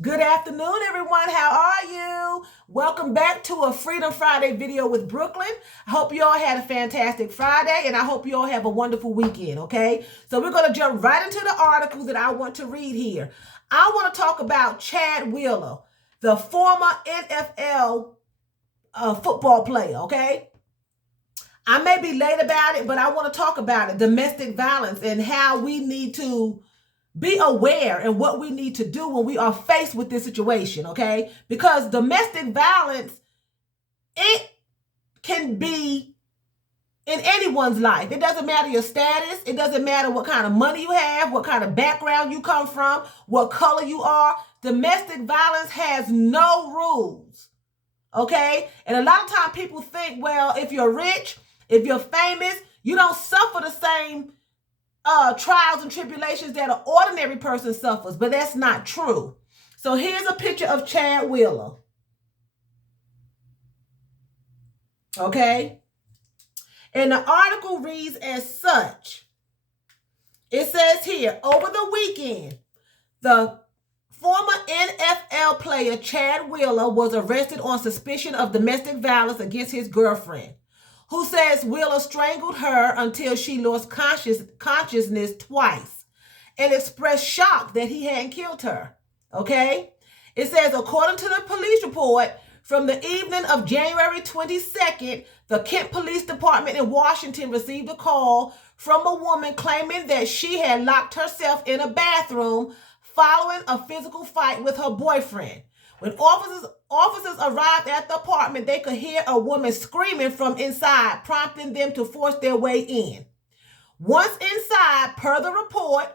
Good afternoon, everyone. How are you? Welcome back to a Freedom Friday video with Brooklyn. I hope you all had a fantastic Friday, and I hope you all have a wonderful weekend, okay? So we're going to jump right into the article that I want to read here. I want to talk about Chad Wheeler, the former NFL football player, okay? I may be late about it, but I want to talk about it, domestic violence, and how we need to be aware and what we need to do when we are faced with this situation, okay? Because domestic violence, it can be in anyone's life. It doesn't matter your status. It doesn't matter what kind of money you have, what kind of background you come from, what color you are. Domestic violence has no rules, okay? And a lot of times people think, well, if you're rich, if you're famous, you don't suffer the same trials and tribulations that an ordinary person suffers, but that's not true. So here's a picture of Chad Wheeler. Okay? And the article reads as such. It says here, over the weekend, the former NFL player Chad Wheeler was arrested on suspicion of domestic violence against his girlfriend, who says Wheeler strangled her until she lost consciousness twice and expressed shock that he hadn't killed her. Okay? It says, according to the police report, from the evening of January 22nd, the Kent Police Department in Washington received a call from a woman claiming that she had locked herself in a bathroom following a physical fight with her boyfriend. When officers arrived at the apartment, they could hear a woman screaming from inside, prompting them to force their way in. Once inside, per the report,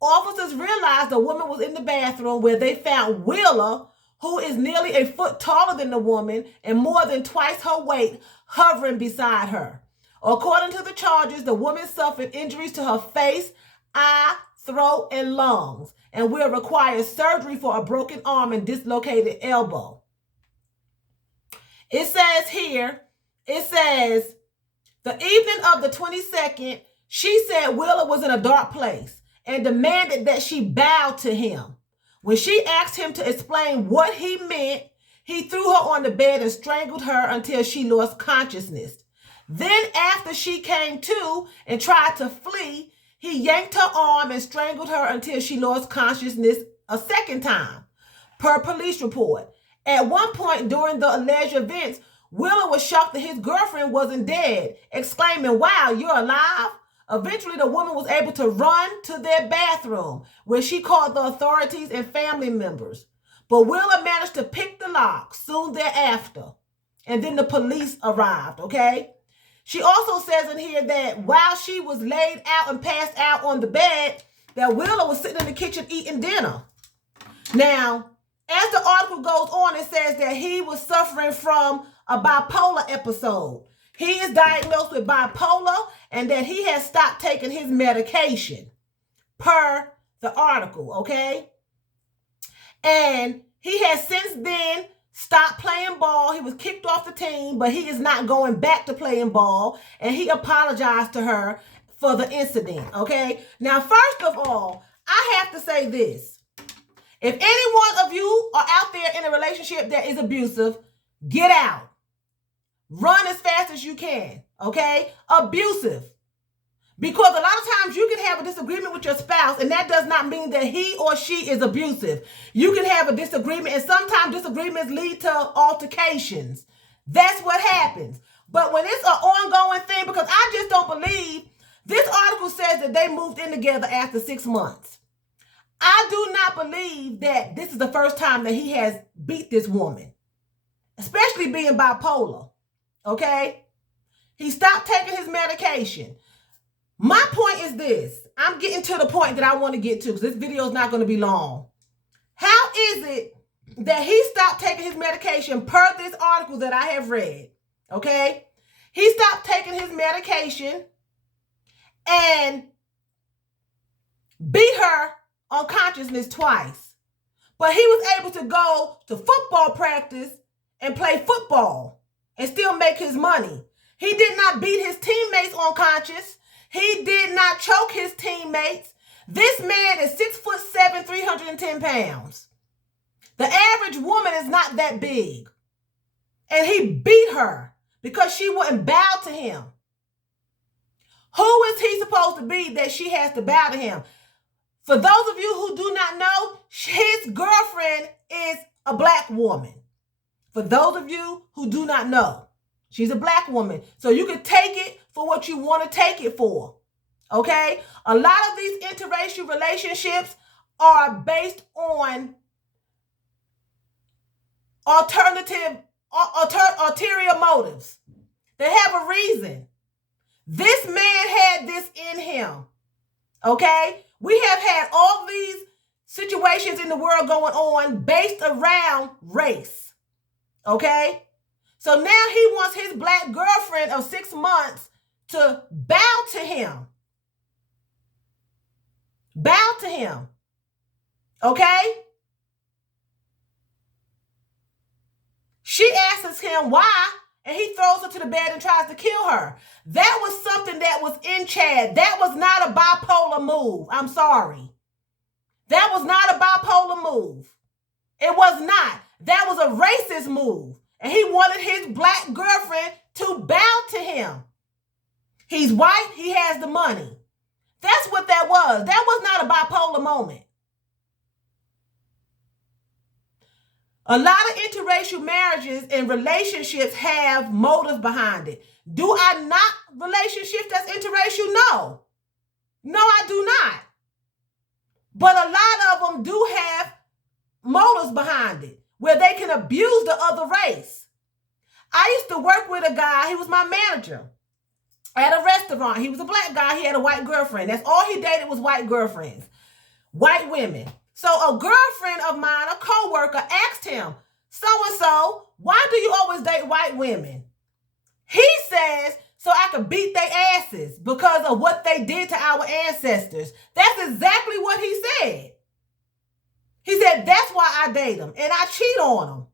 officers realized the woman was in the bathroom, where they found Wheeler, who is nearly a foot taller than the woman and more than twice her weight, hovering beside her. According to the charges, the woman suffered injuries to her face, eye, throat, and lungs, and will require surgery for a broken arm and dislocated elbow. It says here, the evening of the 22nd, she said Wheeler was in a dark place and demanded that she bow to him. When she asked him to explain what he meant, he threw her on the bed and strangled her until she lost consciousness. Then, after she came to and tried to flee, he yanked her arm and strangled her until she lost consciousness a second time, per police report. At one point during the alleged events, Wheeler was shocked that his girlfriend wasn't dead, exclaiming, "Wow, you're alive?" Eventually, the woman was able to run to their bathroom, where she called the authorities and family members. But Wheeler managed to pick the lock soon thereafter, and then the police arrived, okay? She also says in here that while she was laid out and passed out on the bed, that Wheeler was sitting in the kitchen eating dinner. Now, as the article goes on, it says that he was suffering from a bipolar episode. He is diagnosed with bipolar and that he has stopped taking his medication, per the article, okay? And he has since then stopped playing ball. He was kicked off the team, but he is not going back to playing ball, and he apologized to her for the incident, okay? Now, first of all, I have to say this. If any one of you are out there in a relationship that is abusive, get out. Run as fast as you can, okay? Abusive. Because a lot of times you can have a disagreement with your spouse, and that does not mean that he or she is abusive. You can have a disagreement, and sometimes disagreements lead to altercations. That's what happens. But when it's an ongoing thing, because I just don't believe, this article says that they moved in together after 6 months. I do not believe that this is the first time that he has beat this woman, especially being bipolar, okay? He stopped taking his medication. My point is this. I'm getting to the point that I want to get to, because this video is not going to be long. How is it that he stopped taking his medication per this article that I have read? Okay? He stopped taking his medication and beat her unconsciousness twice. But he was able to go to football practice and play football and still make his money. He did not beat his teammates unconscious. He did not choke his teammates. This man is 6'7", 310 pounds. The average woman is not that big. And he beat her because she wouldn't bow to him. Who is he supposed to be that she has to bow to him? For those of you who do not know, his girlfriend is a black woman. For those of you who do not know, she's a black woman. So you can take it for what you want to take it for. Okay? A lot of these interracial relationships are based on ulterior motives. They have a reason. This man had this in him. Okay? We have had all these situations in the world going on based around race. Okay? So now he wants his black girlfriend of 6 months to bow to him. Bow to him. Okay? She asks him why, and he throws her to the bed and tries to kill her. That was something that was in Chad. That was not a bipolar move. I'm sorry. That was not a bipolar move. It was not. That was a racist move. And he wanted his black girlfriend to bow to him. He's white. He has the money. That's what that was. That was not a bipolar moment. A lot of interracial marriages and relationships have motives behind it. Do I not relationships that's interracial? No. No, I do not. But a lot of them do have motives behind it, where they can abuse the other race. I used to work with a guy, he was my manager at a restaurant. He was a black guy, he had a white girlfriend. That's all he dated was white girlfriends, white women. So a girlfriend of mine, a coworker, asked him, so-and-so, why do you always date white women? He says, so I could beat their asses because of what they did to our ancestors. That's exactly what he said. He said, that's why I date them and I cheat on them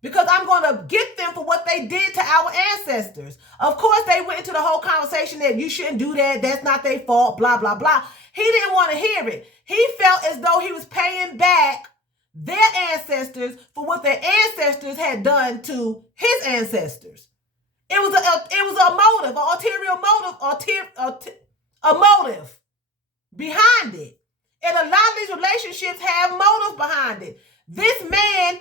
because I'm going to get them for what they did to our ancestors. Of course, they went into the whole conversation that you shouldn't do that. That's not their fault, blah, blah, blah. He didn't want to hear it. He felt as though he was paying back their ancestors for what their ancestors had done to his ancestors. It was a motive, an ulterior motive, a motive behind it. And a lot of these relationships have motives behind it. This man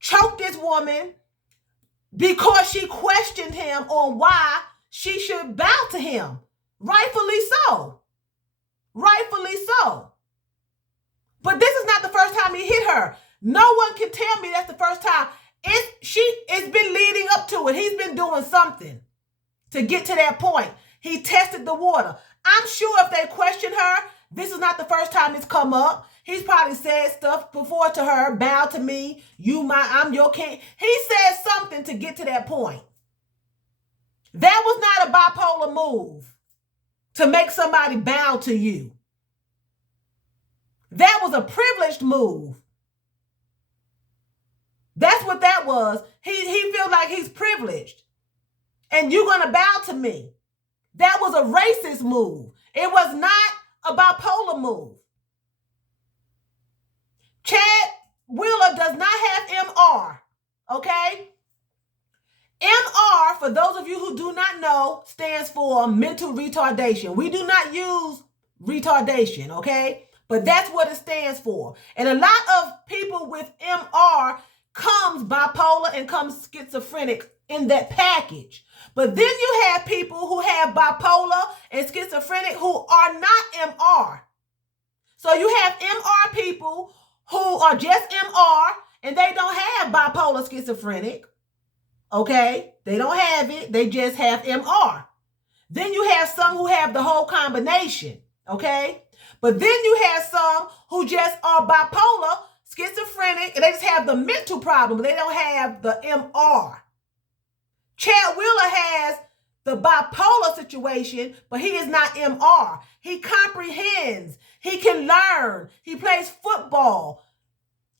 choked this woman because she questioned him on why she should bow to him. Rightfully so. Rightfully so. But this is not the first time he hit her. No one can tell me that's the first time. It's been leading up to it. He's been doing something to get to that point. He tested the water. I'm sure if they questioned her, this is not the first time it's come up. He's probably said stuff before to her, bow to me, I'm your king. He said something to get to that point. That was not a bipolar move to make somebody bow to you. That was a privileged move. That's what that was. He feels like he's privileged. And you're going to bow to me. That was a racist move. It was not a bipolar move. Chad Wheeler does not have MR. Okay? MR, for those of you who do not know, stands for mental retardation. We do not use retardation, okay? But that's what it stands for. And a lot of people with MR comes bipolar and comes schizophrenic in that package. But then you have people who have bipolar and schizophrenic who are not MR. So you have MR people who are just MR and they don't have bipolar schizophrenic. Okay? They don't have it. They just have MR. Then you have some who have the whole combination. Okay? But then you have some who just are bipolar, schizophrenic, and they just have the mental problem, but they don't have the MR. Chad Wheeler has the bipolar situation, but he is not MR. He comprehends. He can learn. He plays football.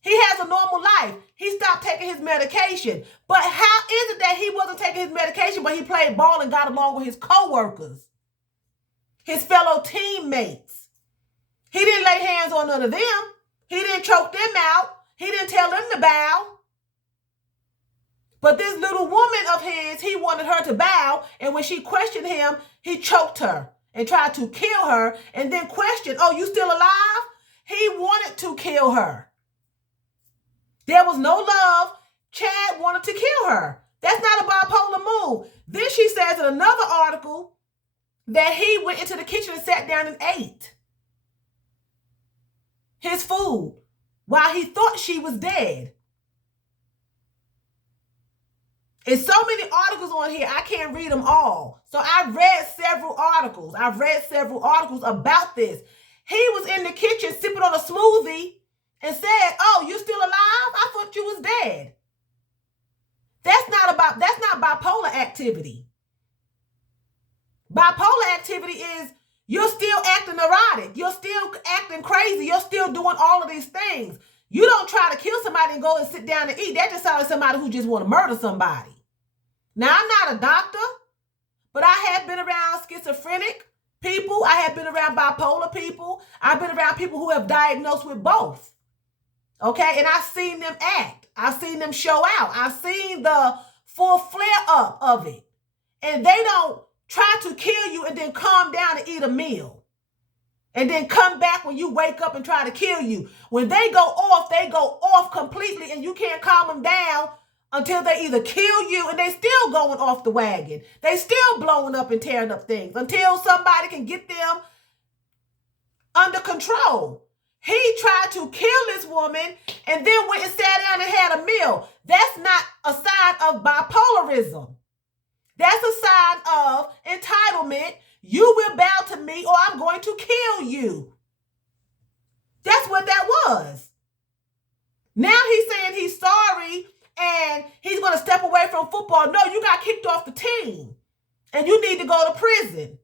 He has a normal life. He stopped taking his medication. But how is it that he wasn't taking his medication, but he played ball and got along with his coworkers, his fellow teammates? He didn't lay hands on none of them. He didn't choke them out. He didn't tell them wasn't to bow. But this little woman of his, he wanted her to bow. And when she questioned him, he choked her and tried to kill her and then questioned, oh, you still alive? He wanted to kill her. There was no love. Chad wanted to kill her. That's not a bipolar move. Then she says in another article that he went into the kitchen and sat down and ate his food while he thought she was dead. There's so many articles on here, I can't read them all. So I've read several articles. About this. He was in the kitchen sipping on a smoothie and said, oh, you still alive? I thought you was dead. That's not bipolar activity. Bipolar activity is you're still acting neurotic. You're still acting crazy. You're still doing all of these things. You don't try to kill somebody and go and sit down and eat. That just sounds like somebody who just want to murder somebody. Now, I'm not a doctor, but I have been around schizophrenic people. I have been around bipolar people. I've been around people who have diagnosed with both. Okay? And I've seen them act. I've seen them show out. I've seen the full flare up of it. And they don't try to kill you and then calm down and eat a meal. And then come back when you wake up and try to kill you. When they go off completely and you can't calm them down until they either kill you and they still going off the wagon. They still blowing up and tearing up things until somebody can get them under control. He tried to kill this woman and then went and sat down and had a meal. That's not a sign of bipolarism. That's a sign of entitlement. You will bow to me or I'm going to kill you. That's what that was. Now he's saying he's sorry and he's going to step away from football. No, you got kicked off the team and you need to go to prison.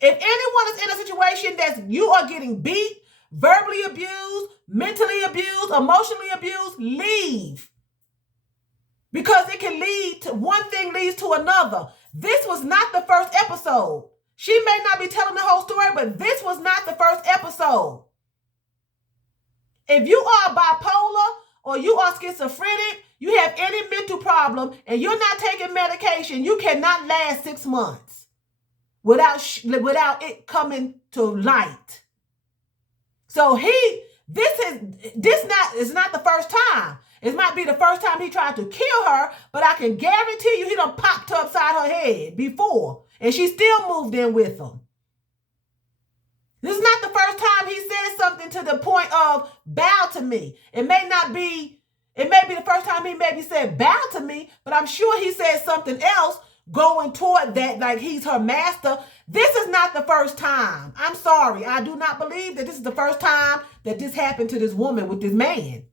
If anyone is in a situation that you are getting beat, verbally abused, mentally abused, emotionally abused, leave. Because it can lead to, one thing leads to another. This was not the first episode. She may not be telling the whole story, but this was not the first episode. If you are bipolar or you are schizophrenic, you have any mental problem, and you're not taking medication, you cannot last 6 months without it coming to light. So it's not the first time. It might be the first time he tried to kill her, but I can guarantee you he done popped her upside her head before, and she still moved in with him. This is not the first time he said something to the point of bow to me. It may be the first time he maybe said bow to me, but I'm sure he said something else going toward that, like he's her master. This is not the first time. I'm sorry. I do not believe that this is the first time that this happened to this woman with this man.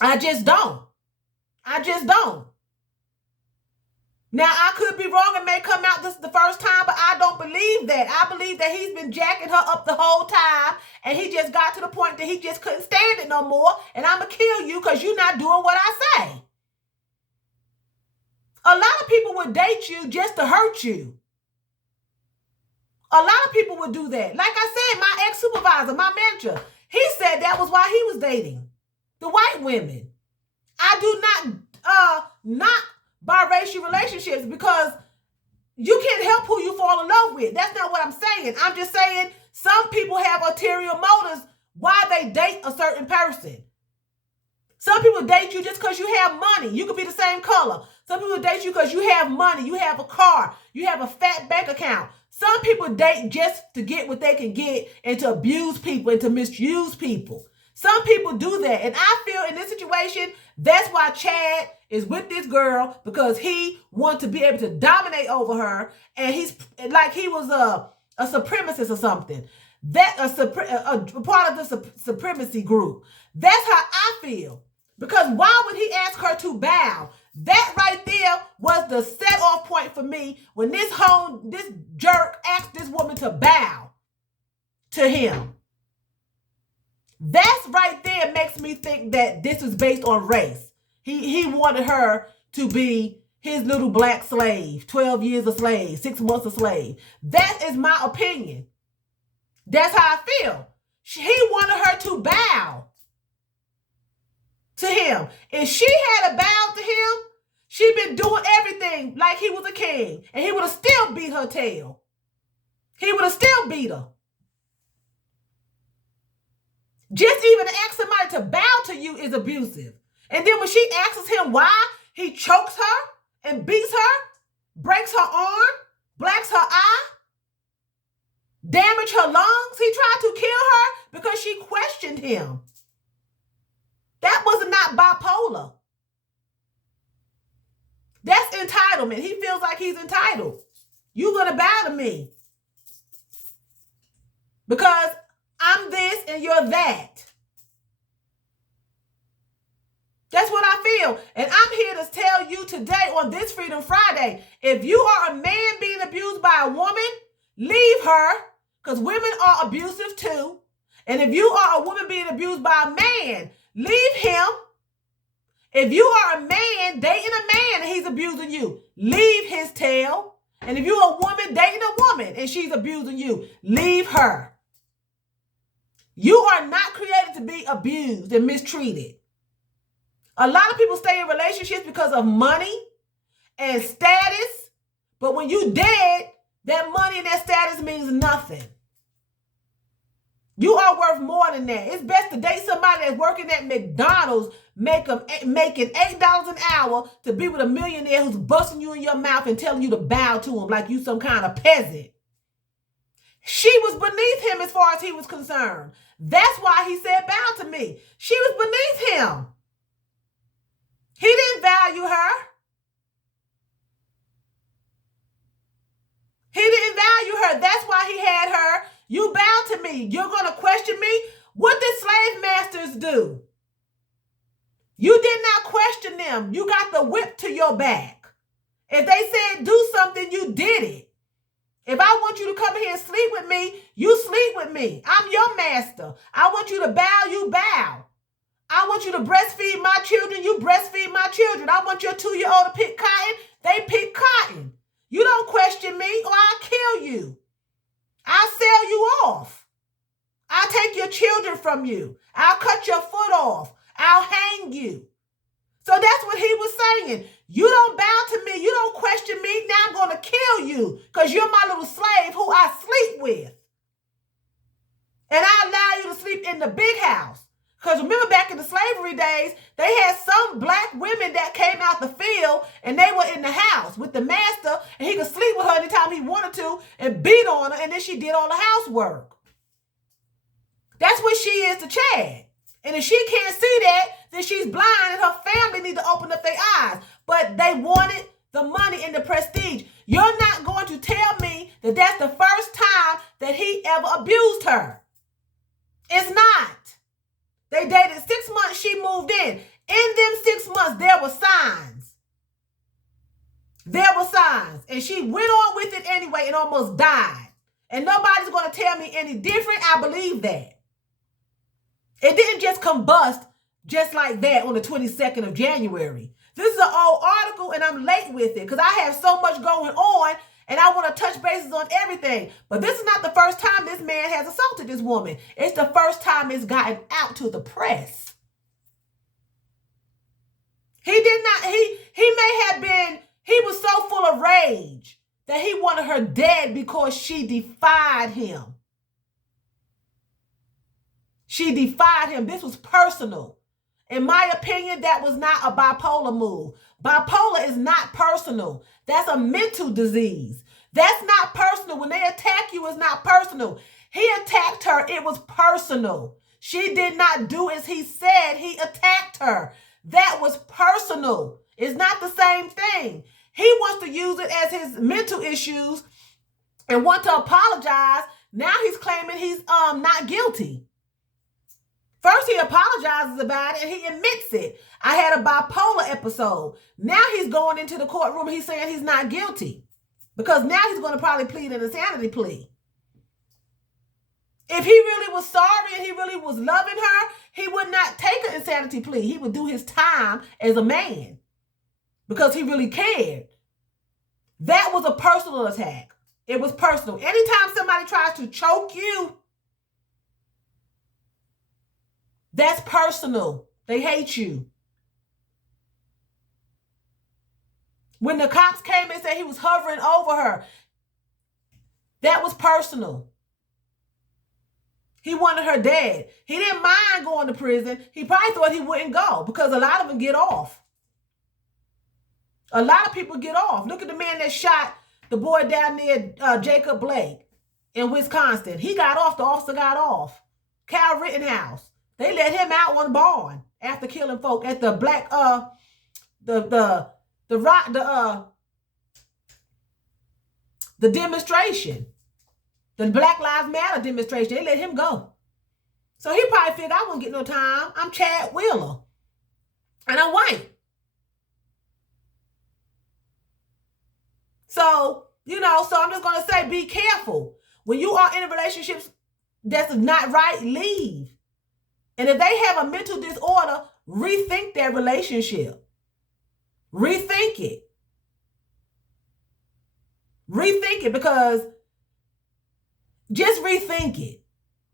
I just don't. Now, I could be wrong. It may come out this is the first time, but I don't believe that. I believe that he's been jacking her up the whole time, and he just got to the point that he just couldn't stand it no more, and I'm going to kill you because you're not doing what I say. A lot of people would date you just to hurt you. A lot of people would do that. Like I said, my ex-supervisor, my manager, he said that was why he was dating the white women. I do not biracial relationships because you can't help who you fall in love with. That's not what I'm saying. I'm just saying some people have ulterior motives why they date a certain person. Some people date you just because you have money. You could be the same color. Some people date you because you have money. You have a car. You have a fat bank account. Some people date just to get what they can get and to abuse people and to misuse people. Some people do that. And I feel in this situation, that's why Chad is with this girl, because he wants to be able to dominate over her. And he's like he was a supremacist or something. That a part of the supremacy group. That's how I feel. Because why would he ask her to bow? That right there was the set off point for me when this jerk asked this woman to bow to him. That's right there makes me think that this is based on race. He wanted her to be his little black slave, 12 years a slave, 6 months a slave. That is my opinion. That's how I feel. He wanted her to bow. to him. If she had bowed to him, she'd been doing everything like he was a king, and he would have still beat her tail. He would have still beat her. Just even to ask somebody to bow to you is abusive. And then when she asks him why, he chokes her and beats her, breaks her arm, blacks her eye, damage her lungs. He tried to kill her because she questioned him. That was not bipolar. That's entitlement. He feels like he's entitled. You're going to bow to me because I'm this and you're that. That's what I feel. And I'm here to tell you today on this Freedom Friday, if you are a man being abused by a woman, leave her, because women are abusive too. And if you are a woman being abused by a man, leave him. If you are a man dating a man and he's abusing you, leave his tail. And if you're a woman dating a woman and she's abusing you, leave her. You are not created to be abused and mistreated. A lot of people stay in relationships because of money and status. But when you dead, that money and that status means nothing. You are worth more than that. It's best to date somebody that's working at McDonald's, making $8 an hour, to be with a millionaire who's busting you in your mouth and telling you to bow to him like you some kind of peasant. She was beneath him as far as he was concerned. That's why he said bow to me. She was beneath him. He didn't value her. He didn't value her. That's why he had her. You bow to me. You're going to question me? What did slave masters do? You did not question them. You got the whip to your back. If they said do something, you did it. If I want you to come here and sleep with me, you sleep with me. I'm your master. I want you to bow, you bow. I want you to breastfeed my children, you breastfeed my children. I want your 2-year-old to pick cotton, they pick cotton. You don't question me or I'll kill you. I'll sell you off. I'll take your children from you. I'll cut your foot off. I'll hang you. So that's what he was saying. You don't bow to me. You don't question me. Now I'm going to kill you because you're my little slave who I sleep with. And I allow you to sleep in the big house. Because remember back in the slavery days, they had some black women that came out the field and they were in the house with the master and he could sleep with her anytime he wanted to and beat on her, and then she did all the housework. That's what she is to Chad. And if she can't see that, then she's blind and her family need to open up their eyes. But they wanted the money and the prestige. You're not going to tell me that that's the first time that he ever abused her. It's not. They dated 6 months, she moved in. In them 6 months, there were signs. There were signs. And she went on with it anyway and almost died. And nobody's going to tell me any different. I believe that. It didn't just combust just like that on the 22nd of January. This is an old article and I'm late with it because I have so much going on and I want to touch bases on everything. But this is not the first time this man has assaulted this woman. It's the first time it's gotten out to the press. He may have been, he was so full of rage that he wanted her dead because she defied him. She defied him. This was personal. In my opinion, that was not a bipolar move. Bipolar is not personal. That's a mental disease. That's not personal. When they attack you, it's not personal. He attacked her. It was personal. She did not do as he said. He attacked her. That was personal. It's not the same thing. He wants to use it as his mental issues and want to apologize. Now he's claiming he's not guilty. First, he apologizes about it and he admits it. I had a bipolar episode. Now he's going into the courtroom and he's saying he's not guilty because now he's going to probably plead an insanity plea. If he really was sorry and he really was loving her, he would not take an insanity plea. He would do his time as a man because he really cared. That was a personal attack. It was personal. Anytime somebody tries to choke you, that's personal. They hate you. When the cops came and said he was hovering over her, that was personal. He wanted her dead. He didn't mind going to prison. He probably thought he wouldn't go because a lot of them get off. A lot of people get off. Look at the man that shot the boy down near Jacob Blake in Wisconsin. He got off. The officer got off. Kyle Rittenhouse. They let him out on bond after killing folk at the black the demonstration. The Black Lives Matter demonstration. They let him go. So he probably figured I won't get no time. I'm Chad Wheeler. And I'm white. So, so I'm just going to say, be careful. When you are in a relationship that's not right, leave. And if they have a mental disorder, rethink their relationship. Rethink it. Rethink it, because just rethink it.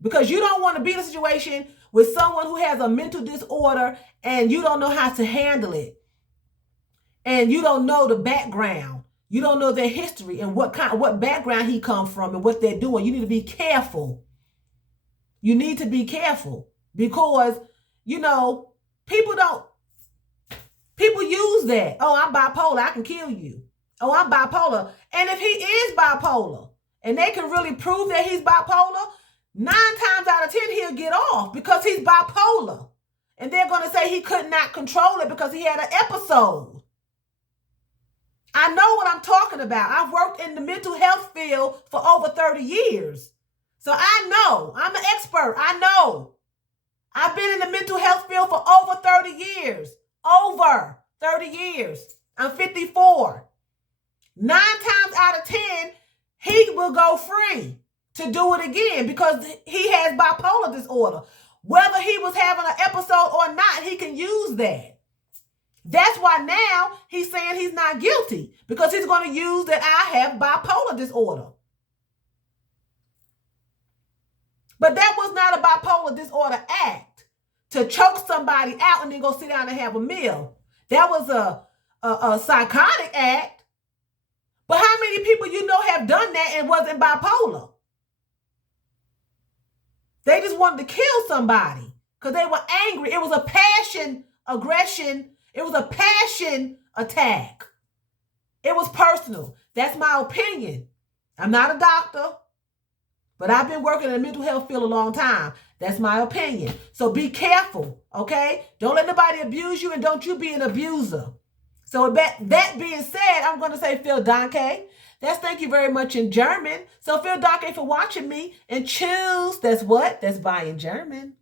Because you don't want to be in a situation with someone who has a mental disorder and you don't know how to handle it. And you don't know the background. You don't know their history and what background he comes from and what they're doing. You need to be careful. You need to be careful because, people use that. Oh, I'm bipolar. I can kill you. Oh, I'm bipolar. And if he is bipolar and they can really prove that he's bipolar, 9 times out of 10, he'll get off because he's bipolar. And they're going to say he could not control it because he had an episode. I know what I'm talking about. I've worked in the mental health field for over 30 years. So I know. I'm an expert. I know. I've been in the mental health field for over 30 years. Over 30 years. I'm 54. 9 times out of 10, he will go free to do it again because he has bipolar disorder. Whether he was having an episode or not, he can use that. That's why now he's saying he's not guilty because he's going to use that I have bipolar disorder. But that was not a bipolar disorder act to choke somebody out and then go sit down and have a meal. That was a psychotic act. But how many people have done that and wasn't bipolar? They just wanted to kill somebody because they were angry. It was a passion aggression. It was a passion attack. It was personal. That's my opinion. I'm not a doctor, but I've been working in the mental health field a long time. That's my opinion. So be careful, okay? Don't let nobody abuse you and don't you be an abuser. So that being said, I'm going to say Phil Danke. That's thank you very much in German. So Phil Danke for watching me and choose. That's what? That's bye in German.